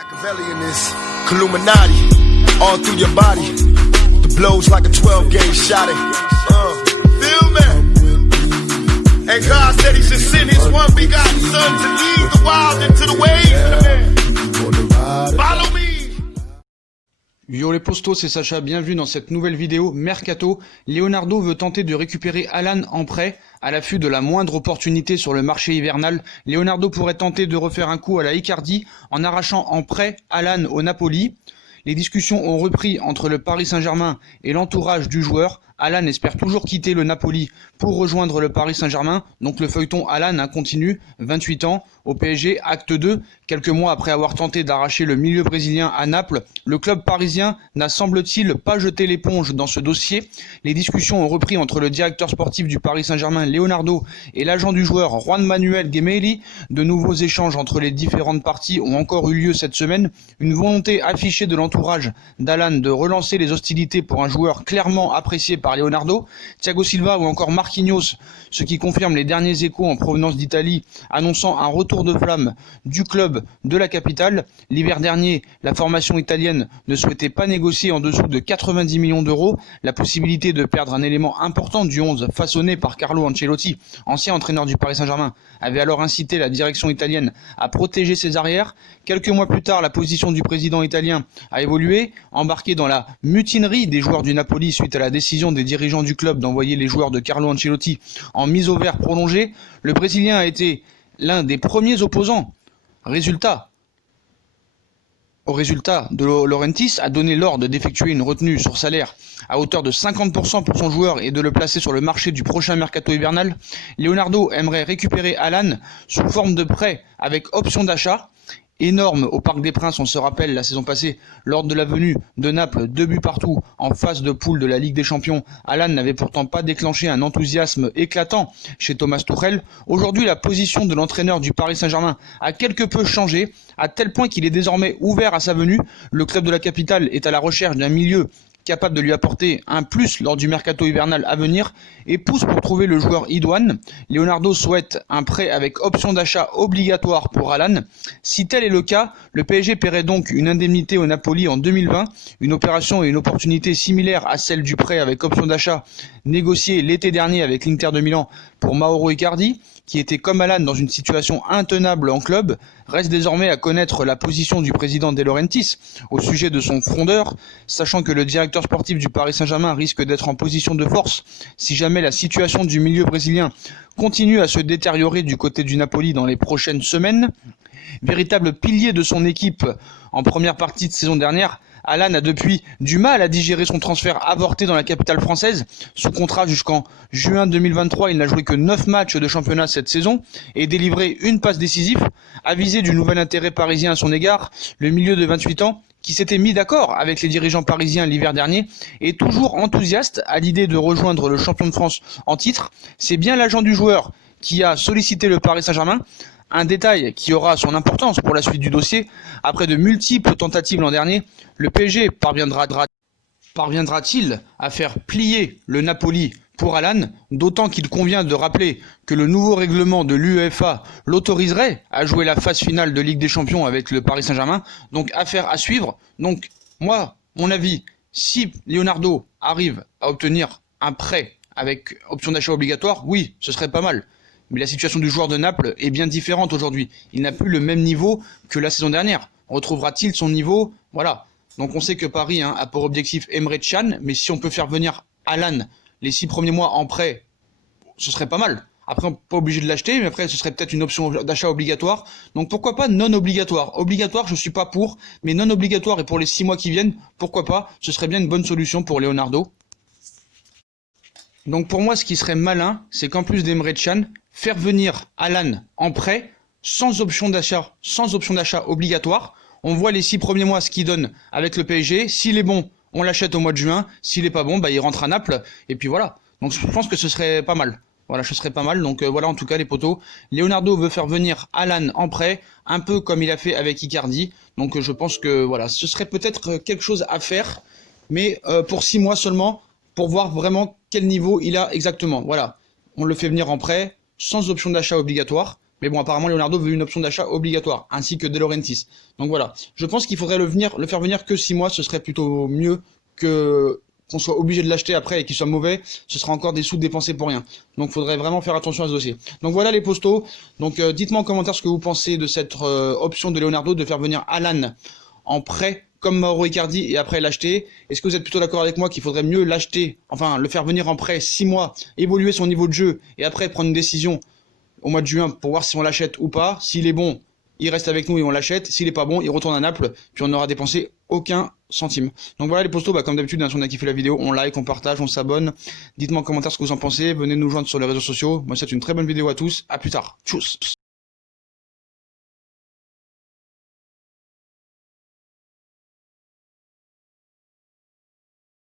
Machiavelli in this Illuminati, all through your body. The blows like a 12-gauge shot. Feel me? And God said He should send His one begotten Son to lead the wild into the ways. Follow me. Yo les postos, c'est Sacha, bienvenue dans cette nouvelle vidéo Mercato. Leonardo veut tenter de récupérer Alan en prêt. À l'affût de la moindre opportunité sur le marché hivernal, Leonardo pourrait tenter de refaire un coup à la Icardi en arrachant en prêt Alan au Napoli. Les discussions ont repris entre le Paris Saint-Germain et l'entourage du joueur. Alan espère toujours quitter le Napoli pour rejoindre le Paris Saint-Germain. Donc le feuilleton Alan continue, 28 ans, au PSG, acte 2. Quelques mois après avoir tenté d'arracher le milieu brésilien à Naples, le club parisien n'a semble-t-il pas jeté l'éponge dans ce dossier. Les discussions ont repris entre le directeur sportif du Paris Saint-Germain, Leonardo, et l'agent du joueur, Juan Manuel Gemelli. De nouveaux échanges entre les différentes parties ont encore eu lieu cette semaine. Une volonté affichée de l'entourage d'Alan de relancer les hostilités pour un joueur clairement apprécié par Leonardo. Thiago Silva ou encore Marquinhos, ce qui confirme les derniers échos en provenance d'Italie, annonçant un retour de flamme du club de la capitale. L'hiver dernier, la formation italienne ne souhaitait pas négocier en dessous de 90 millions d'euros. La possibilité de perdre un élément important du 11 façonné par Carlo Ancelotti, ancien entraîneur du Paris Saint-Germain, avait alors incité la direction italienne à protéger ses arrières. Quelques mois plus tard, la position du président italien a évolué, embarqué dans la mutinerie des joueurs du Napoli suite à la décision des dirigeants du club d'envoyer les joueurs de Carlo Ancelotti en mise au vert prolongée. Le Brésilien a été l'un des premiers opposants. Au résultat, De Laurentiis a donné l'ordre d'effectuer une retenue sur salaire à hauteur de 50% pour son joueur et de le placer sur le marché du prochain mercato hivernal. Leonardo aimerait récupérer Alan sous forme de prêt avec option d'achat. Énorme au Parc des Princes, on se rappelle la saison passée, lors de la venue de Naples, 2 buts partout en phase de poule de la Ligue des Champions. Alan n'avait pourtant pas déclenché un enthousiasme éclatant chez Thomas Tuchel. Aujourd'hui, la position de l'entraîneur du Paris Saint-Germain a quelque peu changé, à tel point qu'il est désormais ouvert à sa venue. Le club de la capitale est à la recherche d'un milieu capable de lui apporter un plus lors du mercato hivernal à venir et pousse pour trouver le joueur idoine. Leonardo souhaite un prêt avec option d'achat obligatoire pour Alan. Si tel est le cas, le PSG paierait donc une indemnité au Napoli en 2020, une opération et une opportunité similaire à celle du prêt avec option d'achat négocié l'été dernier avec l'Inter de Milan pour Mauro Icardi, qui était comme Alan dans une situation intenable en club. Reste désormais à connaître la position du président De Laurentiis au sujet de son frondeur, sachant que le directeur sportif du Paris Saint-Germain risque d'être en position de force si jamais la situation du milieu brésilien continue à se détériorer du côté du Napoli dans les prochaines semaines. Véritable pilier de son équipe en première partie de saison dernière, Alan a depuis du mal à digérer son transfert avorté dans la capitale française. Sous contrat jusqu'en juin 2023, il n'a joué que 9 matchs de championnat cette saison et délivré une passe décisive. Avisé du nouvel intérêt parisien à son égard, le milieu de 28 ans, qui s'était mis d'accord avec les dirigeants parisiens l'hiver dernier, est toujours enthousiaste à l'idée de rejoindre le champion de France en titre. C'est bien l'agent du joueur qui a sollicité le Paris Saint-Germain. Un détail qui aura son importance pour la suite du dossier. Après de multiples tentatives l'an dernier, le PSG parviendra-t-il à faire plier le Napoli pour Alan, d'autant qu'il convient de rappeler que le nouveau règlement de l'UEFA l'autoriserait à jouer la phase finale de Ligue des Champions avec le Paris Saint-Germain. Donc affaire à suivre. Donc moi, mon avis, si Leonardo arrive à obtenir un prêt avec option d'achat obligatoire, oui, ce serait pas mal. Mais la situation du joueur de Naples est bien différente aujourd'hui. Il n'a plus le même niveau que la saison dernière. Retrouvera-t-il son niveau? Voilà. Donc on sait que Paris a pour objectif Emre Can, mais si on peut faire venir Alan les 6 premiers mois en prêt, ce serait pas mal. Après, on n'est pas obligé de l'acheter, mais après, ce serait peut-être une option d'achat obligatoire. Donc pourquoi pas non obligatoire? Obligatoire, je suis pas pour, mais non obligatoire et pour les 6 mois qui viennent, pourquoi pas? Ce serait bien une bonne solution pour Leonardo. Donc pour moi, ce qui serait malin, c'est qu'en plus d'Emre Can, faire venir Alan en prêt, sans option d'achat obligatoire. On voit les 6 premiers mois ce qu'il donne avec le PSG. S'il est bon, on l'achète au mois de juin. S'il est pas bon, il rentre à Naples. Et puis voilà. Donc je pense que ce serait pas mal. Voilà, ce serait pas mal. Donc voilà, en tout cas, les potos. Leonardo veut faire venir Alan en prêt, un peu comme il a fait avec Icardi. Donc je pense que voilà, ce serait peut-être quelque chose à faire, mais pour 6 mois seulement, pour voir vraiment quel niveau il a exactement. Voilà, on le fait venir en prêt, sans option d'achat obligatoire. Mais bon, apparemment, Leonardo veut une option d'achat obligatoire, ainsi que De Laurentiis. Donc voilà, je pense qu'il faudrait le faire venir que 6 mois, ce serait plutôt mieux que qu'on soit obligé de l'acheter après et qu'il soit mauvais, ce sera encore des sous dépensés pour rien. Donc faudrait vraiment faire attention à ce dossier. Donc voilà les postos. Donc dites-moi en commentaire ce que vous pensez de cette option de Leonardo de faire venir Alan en prêt comme Mauro Icardi et après l'acheter. Est-ce que vous êtes plutôt d'accord avec moi qu'il faudrait mieux l'acheter, enfin le faire venir en prêt 6 mois, évoluer son niveau de jeu et après prendre une décision au mois de juin pour voir si on l'achète ou pas. S'il est bon, il reste avec nous et on l'achète. S'il est pas bon, il retourne à Naples, puis on n'aura dépensé aucun centime. Donc voilà les postos, comme d'habitude, si on a kiffé la vidéo, on like, on partage, on s'abonne. Dites-moi en commentaire ce que vous en pensez, venez nous joindre sur les réseaux sociaux. Moi, c'est une très bonne vidéo à tous. À plus tard. Tchuss.